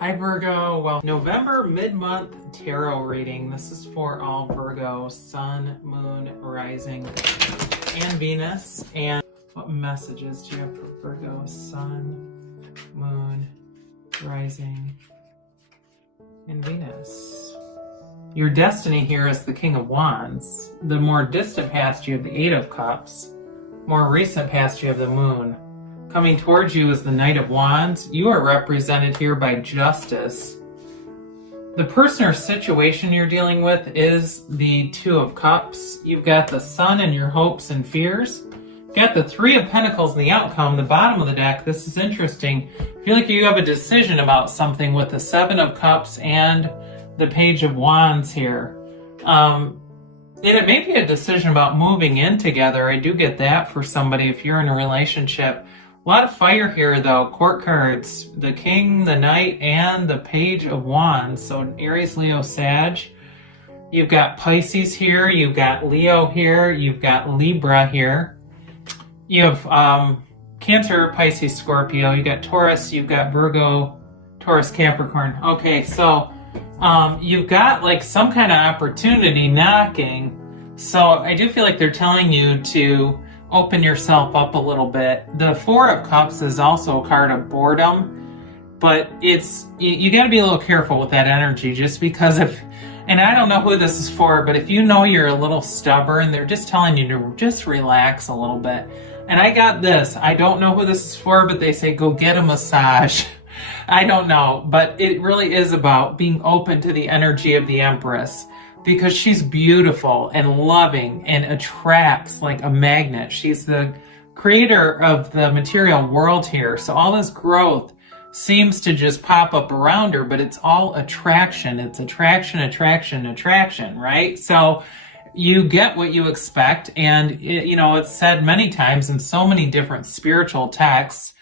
Hi Virgo, well, November mid-month tarot reading. This is for all Virgo, Sun, Moon, Rising, and Venus. And what messages do you have for Virgo, Sun, Moon, Rising, and Venus? Your destiny here is the King of Wands. The more distant past you have the Eight of Cups. More recent past you have the Moon. Coming towards you is the Knight of Wands. You are represented here by Justice. The person or situation you're dealing with is the Two of Cups. You've got the Sun and your hopes and fears. You've got the Three of Pentacles and the outcome. The bottom of the deck, this is interesting. I feel like you have a decision about something with the Seven of Cups and the Page of Wands here. And it may be a decision about moving in together. I do get that for somebody if you're in a relationship. A lot of fire here, though. Court cards, the King, the Knight, and the Page of Wands. So Aries, Leo, Sag. You've got Pisces here. You've got Leo here. You've got Libra here. You have Cancer, Pisces, Scorpio. You've got Taurus. You've got Virgo, Taurus, Capricorn. Okay, so you've got like some kind of opportunity knocking. So I do feel like they're telling you to open yourself up a little bit. The Four of Cups is also a card of boredom, but it's you got to be a little careful with that energy, just because and I don't know who this is for, but if you know you're a little stubborn, they're just telling you to just relax a little bit. And I got this. I don't know who this is for, but they say go get a massage. I don't know, but it really is about being open to the energy of the Empress, because she's beautiful and loving and attracts like a magnet. She's the creator of the material world here. So all this growth seems to just pop up around her, but it's all attraction. It's attraction, attraction, attraction, right? So you get what you expect. And it's said many times in so many different spiritual texts.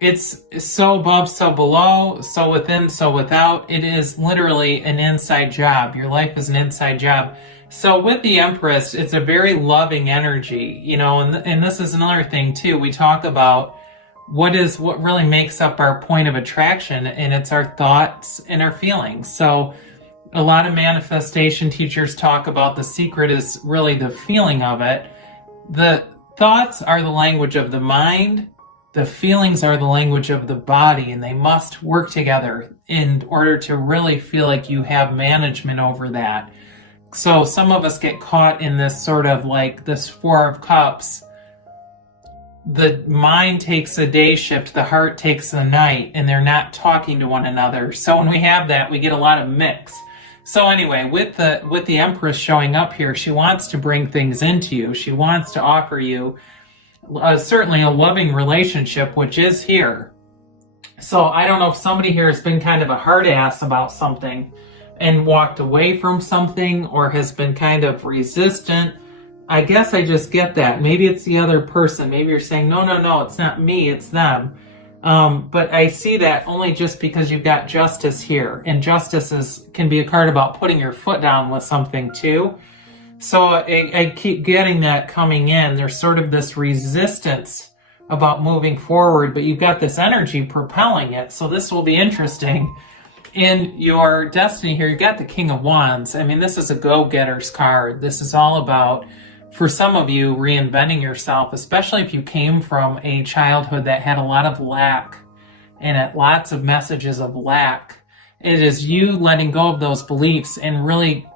It's so above, so below, so within, so without. It is literally an inside job. Your life is an inside job. So with the Empress, it's a very loving energy, and this is another thing too. We talk about what really makes up our point of attraction, and it's our thoughts and our feelings. So a lot of manifestation teachers talk about the secret is really the feeling of it. The thoughts are the language of the mind. The feelings are the language of the body, and they must work together in order to really feel like you have management over that. So some of us get caught in this sort of like this Four of Cups. The mind takes a day shift, the heart takes the night, and they're not talking to one another. So when we have that, we get a lot of mix. So anyway, with the Empress showing up here, she wants to bring things into you. She wants to offer you certainly a loving relationship, which is here. So I don't know if somebody here has been kind of a hard ass about something and walked away from something, or has been kind of resistant. I guess I just get that. Maybe it's the other person. Maybe you're saying, no, it's not me, it's them. But I see that only just because you've got Justice here. And Justice can be a card about putting your foot down with something too. So I keep getting that coming in. There's sort of this resistance about moving forward, but you've got this energy propelling it. So this will be interesting. In your destiny here, you've got the King of Wands. I mean, this is a go-getter's card. This is all about, for some of you, reinventing yourself, especially if you came from a childhood that had a lot of lack and lots of messages of lack. It is you letting go of those beliefs and really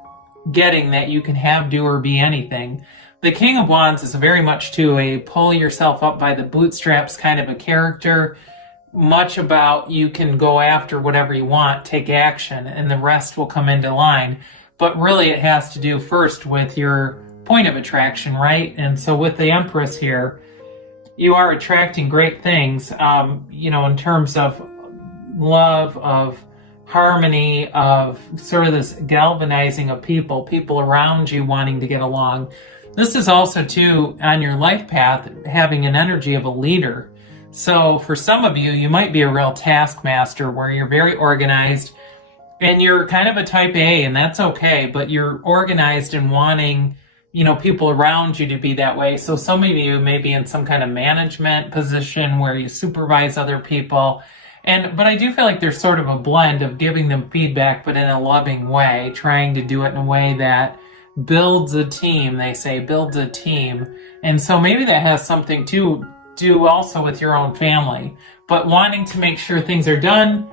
getting that you can have, do, or be anything. The King of Wands is very much to a pull yourself up by the bootstraps kind of a character. Much about you can go after whatever you want, take action, and the rest will come into line. But really it has to do first with your point of attraction, right? And so with the Empress here, you are attracting great things, in terms of love, of harmony, of sort of this galvanizing of people around you wanting to get along. This is also too, on your life path, having an energy of a leader. So for some of you, you might be a real taskmaster where you're very organized and you're kind of a type A, and that's okay, but you're organized and wanting, people around you to be that way. So some of you may be in some kind of management position where you supervise other people, But I do feel like there's sort of a blend of giving them feedback, but in a loving way, trying to do it in a way that builds a team. They say builds a team. And so maybe that has something to do also with your own family, but wanting to make sure things are done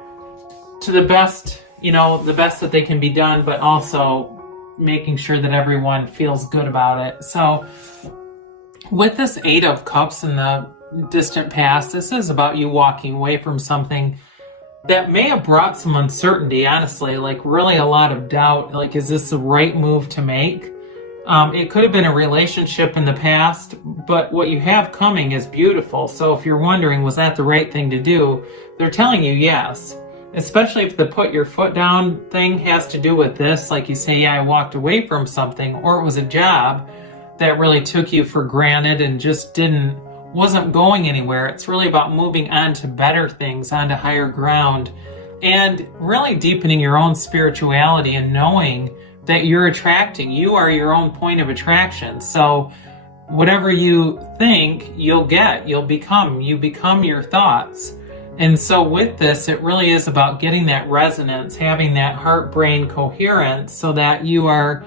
to the best, the best that they can be done, but also making sure that everyone feels good about it. So with this 8 of Cups in the distant past, this is about you walking away from something that may have brought some uncertainty, honestly, like really a lot of doubt. Like, is this the right move to make? It could have been a relationship in the past, but what you have coming is beautiful. So if you're wondering, was that the right thing to do? They're telling you yes. Especially if the put your foot down thing has to do with this, like you say, yeah, I walked away from something, or it was a job that really took you for granted and just wasn't going anywhere. It's really about moving on to better things, onto higher ground, and really deepening your own spirituality and knowing that you are your own point of attraction. So whatever you think, you'll become your thoughts. And so with this, it really is about getting that resonance, having that heart-brain coherence so that you are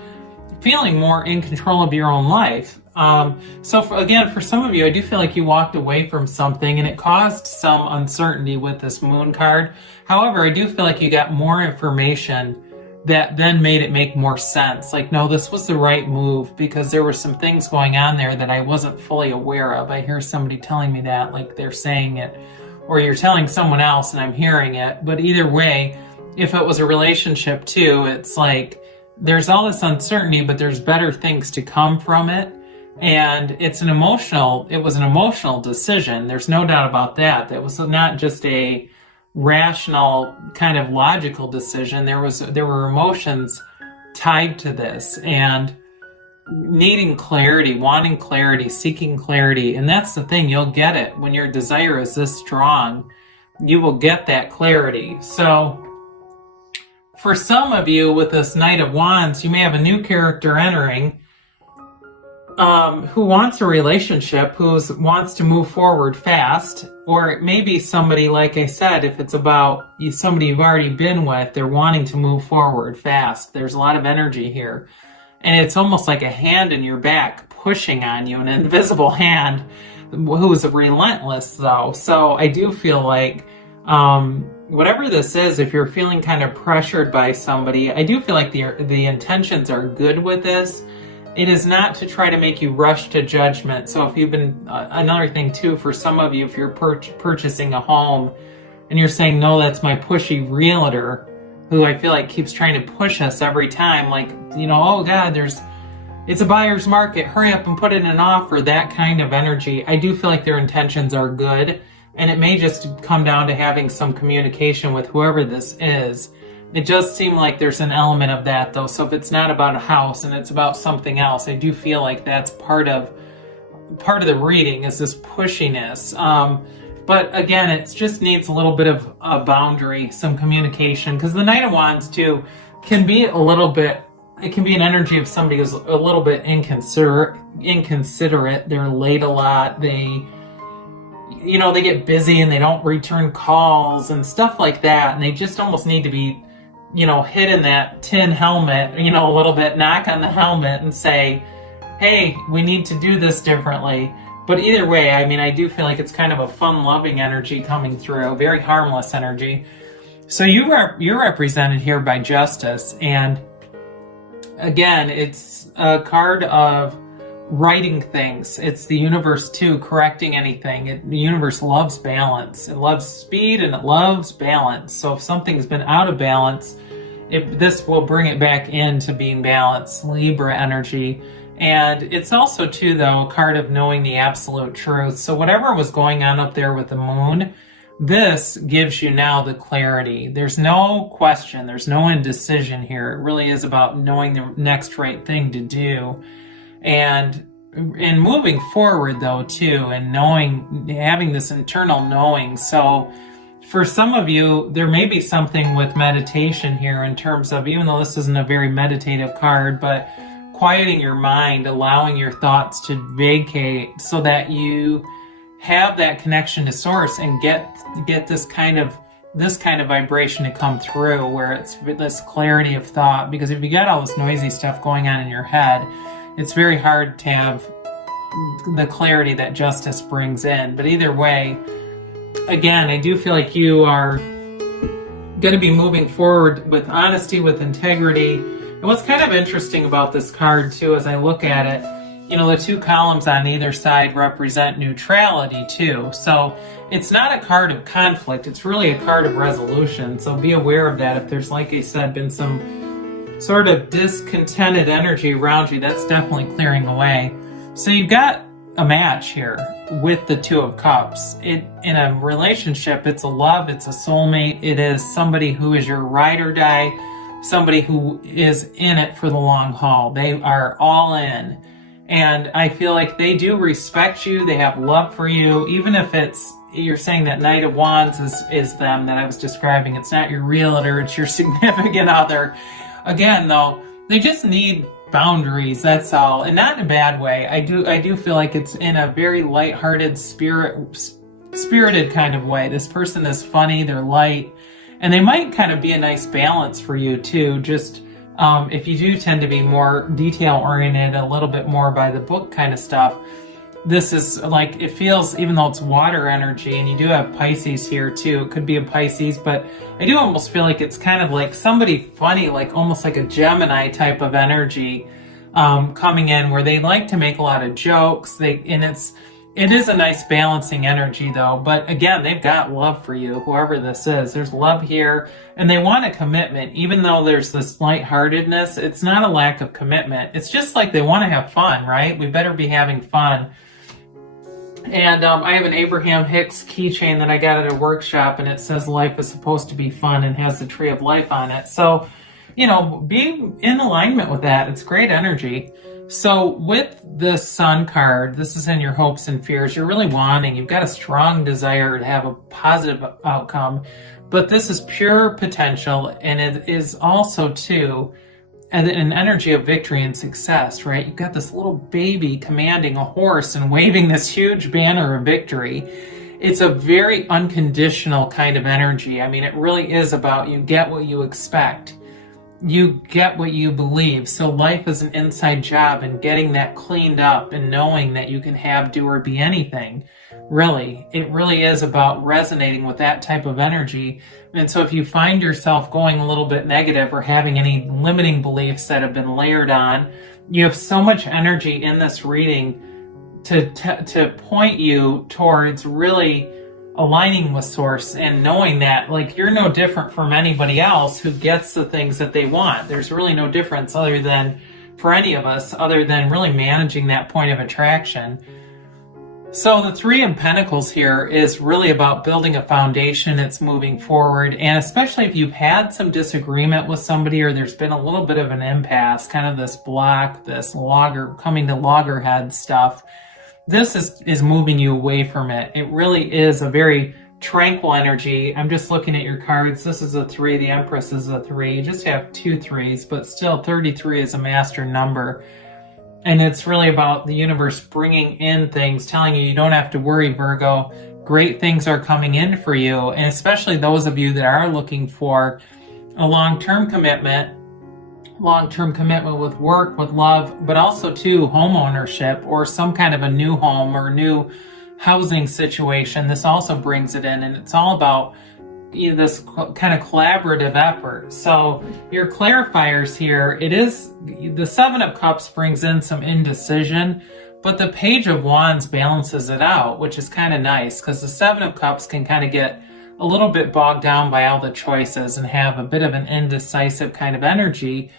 feeling more in control of your own life. For some of you, I do feel like you walked away from something and it caused some uncertainty with this Moon card. However, I do feel like you got more information that then made it make more sense. Like, no, this was the right move because there were some things going on there that I wasn't fully aware of. I hear somebody telling me that, like they're saying it, or you're telling someone else and I'm hearing it. But either way, if it was a relationship too, it's like there's all this uncertainty, but there's better things to come from it. And it was an emotional decision. There's no doubt about that. That was not just a rational kind of logical decision. There were emotions tied to this, and needing clarity, wanting clarity, seeking clarity. And that's the thing, you'll get it when your desire is this strong. You will get that clarity. So for some of you with this Knight of Wands, you may have a new character entering who wants a relationship, who wants to move forward fast. Or it may be somebody, like I said, if it's about somebody you've already been with, they're wanting to move forward fast. There's a lot of energy here. And it's almost like a hand in your back pushing on you, an invisible hand who's relentless though. So I do feel like whatever this is, if you're feeling kind of pressured by somebody, I do feel like the intentions are good with this. It is not to try to make you rush to judgment. So if you've been, another thing too, for some of you, if you're purchasing a home and you're saying, no, that's my pushy realtor, who I feel like keeps trying to push us every time, like, oh God, it's a buyer's market, hurry up and put in an offer, that kind of energy. I do feel like their intentions are good, and it may just come down to having some communication with whoever this is. It does seem like there's an element of that though, so if it's not about a house and it's about something else, I do feel like that's part of the reading, is this pushiness. But again, it just needs a little bit of a boundary, some communication, because the Knight of Wands too can be it can be an energy of somebody who's a little bit inconsiderate. They're late a lot. They get busy and they don't return calls and stuff like that. And they just almost need to be, hit in that tin helmet, a little bit, knock on the helmet and say, hey, we need to do this differently. But either way, I do feel like it's kind of a fun-loving energy coming through, very harmless energy. So you're represented here by Justice, and again, it's a card of righting things. It's the universe too, correcting anything. The universe loves balance. It loves speed and it loves balance. So if something's been out of balance, this will bring it back into being balanced. Libra energy. And it's also too, though, a card of knowing the absolute truth. So whatever was going on up there with the moon, this gives you now the clarity. There's no question. There's no indecision here. It really is about knowing the next right thing to do. And moving forward, though, too, and having this internal knowing. So for some of you, there may be something with meditation here in terms of, even though this isn't a very meditative card, but quieting your mind, allowing your thoughts to vacate so that you have that connection to source and get this kind of this kind of vibration to come through, where it's this clarity of thought. Because if you got all this noisy stuff going on in your head, it's very hard to have the clarity that justice brings in. But either way, again, I do feel like you are going to be moving forward with honesty, with integrity. And what's kind of interesting about this card too, as I look at it, you know, the two columns on either side represent neutrality too. So it's not a card of conflict, it's really a card of resolution. So be aware of that. If there's, like I said, been some sort of discontented energy around you, that's definitely clearing away. So you've got a match here with the Two of Cups. In a relationship, it's a love, it's a soulmate, it is somebody who is your ride or die, somebody who is in it for the long haul. They are all in. And I feel like they do respect you, they have love for you, even if you're saying that Knight of Wands is them that I was describing. It's not your realtor, it's your significant other. Again, though, they just need boundaries, that's all, and not in a bad way. I do feel like it's in a very lighthearted, spirited kind of way. This person is funny, they're light, and they might kind of be a nice balance for you too. Just if you do tend to be more detail oriented, a little bit more by the book kind of stuff, this is like, it feels, even though it's water energy, and you do have Pisces here too, it could be a Pisces, but I do almost feel like it's kind of like somebody funny, like almost like a Gemini type of energy coming in, where they like to make a lot of jokes. It is a nice balancing energy though. But again, they've got love for you, whoever this is. There's love here, and they want a commitment. Even though there's this lightheartedness, it's not a lack of commitment. It's just like they want to have fun, right? We better be having fun. And I have an Abraham Hicks keychain that I got at a workshop, and it says life is supposed to be fun, and has the tree of life on it. So, you know, be in alignment with that. It's great energy. So with this Sun card, this is in your hopes and fears. You're really wanting, you've got a strong desire to have a positive outcome, but this is pure potential, and it is also too an energy of victory and success, right? You've got this little baby commanding a horse and waving this huge banner of victory. It's a very unconditional kind of energy. I mean, it really is about, you get what you expect. You get what you believe. So life is an inside job, and getting that cleaned up and knowing that you can have, do, or be anything. Really, it really is about resonating with that type of energy. And so if you find yourself going a little bit negative, or having any limiting beliefs that have been layered on, you have so much energy in this reading to point you towards really aligning with source, and knowing that, like, you're no different from anybody else who gets the things that they want. There's really no difference other than, for any of us, other than really managing that point of attraction. So the Three of Pentacles here is really about building a foundation. It's moving forward, and especially if you've had some disagreement with somebody, or there's been a little bit of an impasse, kind of this block, this coming to loggerhead stuff, this is moving you away from it. It really is a very tranquil energy. I'm just looking at your cards. This is a 3, the Empress is a 3. You just have 2 3s, but still 33 is a master number. And it's really about the universe bringing in things, telling you don't have to worry, Virgo. Great things are coming in for you. And especially those of you that are looking for a long-term commitment with work, with love, but also too home ownership, or some kind of a new home or new housing situation. This also brings it in, and it's all about, you know, this kind of collaborative effort. So your clarifiers here, it is the Seven of Cups brings in some indecision, but the Page of Wands balances it out, which is kind of nice, because the Seven of Cups can kind of get a little bit bogged down by all the choices and have a bit of an indecisive kind of energy.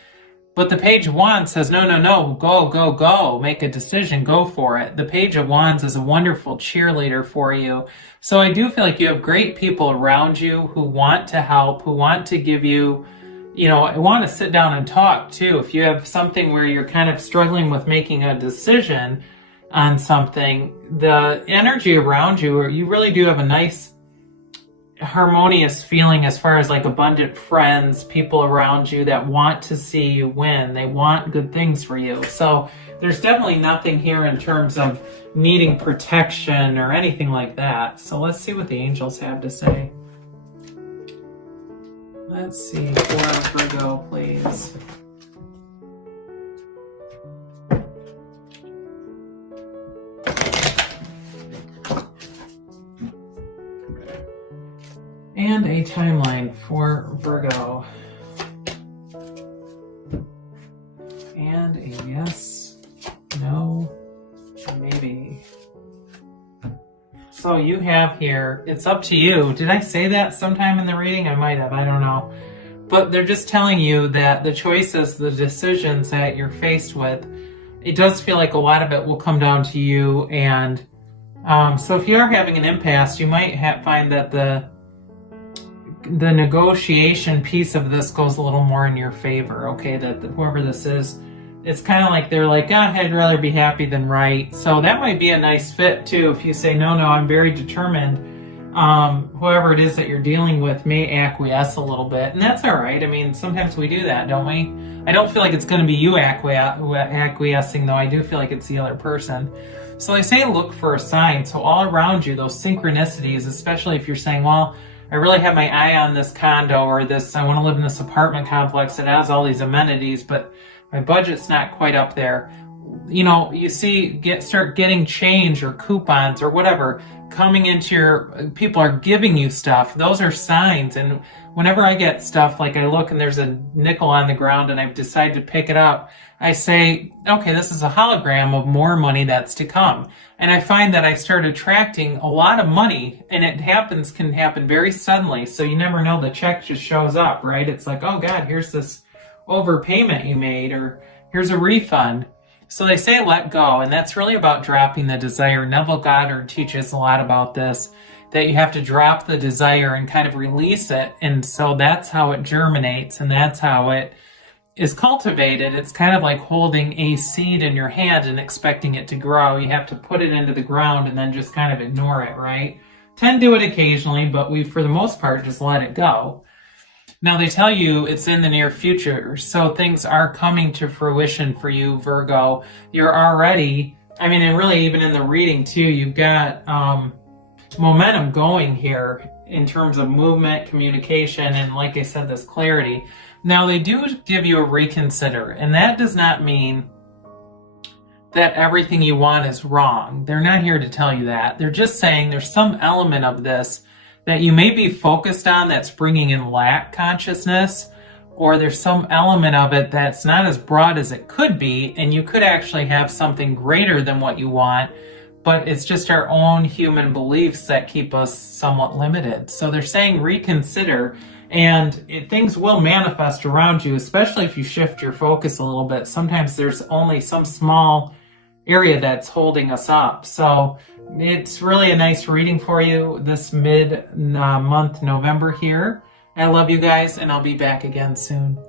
But the Page of Wands says, no, go, make a decision, go for it. The Page of Wands is a wonderful cheerleader for you. So I do feel like you have great people around you who want to help, who want to give you, you know, want to sit down and talk too. If you have something where you're kind of struggling with making a decision on something, the energy around you, you really do have a nice harmonious feeling as far as like abundant friends, people around you that want to see you win. They want good things for you. So there's definitely nothing here in terms of needing protection or anything like that. So let's see what the angels have to say. Let's see, for Virgo, please. And a timeline for Virgo. And a yes, no, maybe. So you have here, it's up to you. Did I say that sometime in the reading? I might have, I don't know. But they're just telling you that the choices, the decisions that you're faced with, it does feel like a lot of it will come down to you. And so if you are having an impasse, you might find that the negotiation piece of this goes a little more in your favor, okay? That whoever this is, it's kind of like they're like, I'd rather be happy than right. So that might be a nice fit too. If you say, no, I'm very determined. Whoever it is that you're dealing with may acquiesce a little bit, and that's all right. I mean, sometimes we do that, don't we? I don't feel like it's going to be you acquiescing, though. I do feel like it's the other person. So they say look for a sign. So all around you, those synchronicities, especially if you're saying, well, I really have my eye on this condo or this, I want to live in this apartment complex that has all these amenities, but my budget's not quite up there. You know, you see, start getting change or coupons or whatever coming into your, people are giving you stuff. Those are signs. And whenever I get stuff, like I look and there's a nickel on the ground and I've decided to pick it up, I say, okay, this is a hologram of more money that's to come. And I find that I start attracting a lot of money, and it can happen very suddenly. So you never know, the check just shows up, right? It's like, oh God, here's this overpayment you made, or here's a refund. So they say let go, and that's really about dropping the desire. Neville Goddard teaches a lot about this, that you have to drop the desire and kind of release it. And so that's how it germinates, and that's how it is cultivated. It's kind of like holding a seed in your hand and expecting it to grow. You have to put it into the ground and then just kind of ignore it, right? Tend to do it occasionally, but we, for the most part, just let it go. Now they tell you it's in the near future, so things are coming to fruition for you, Virgo. You're already, I mean, and really even in the reading too, you've got momentum going here in terms of movement, communication, and like I said, this clarity. Now they do give you a reconsider, and that does not mean that everything you want is wrong. They're not here to tell you that. They're just saying there's some element of this that you may be focused on that's bringing in lack consciousness, or there's some element of it that's not as broad as it could be, and you could actually have something greater than what you want, but it's just our own human beliefs that keep us somewhat limited. So they're saying reconsider, and things will manifest around you, especially if you shift your focus a little bit. Sometimes there's only some small area that's holding us up. So it's really a nice reading for you this mid-month November here. I love you guys, and I'll be back again soon.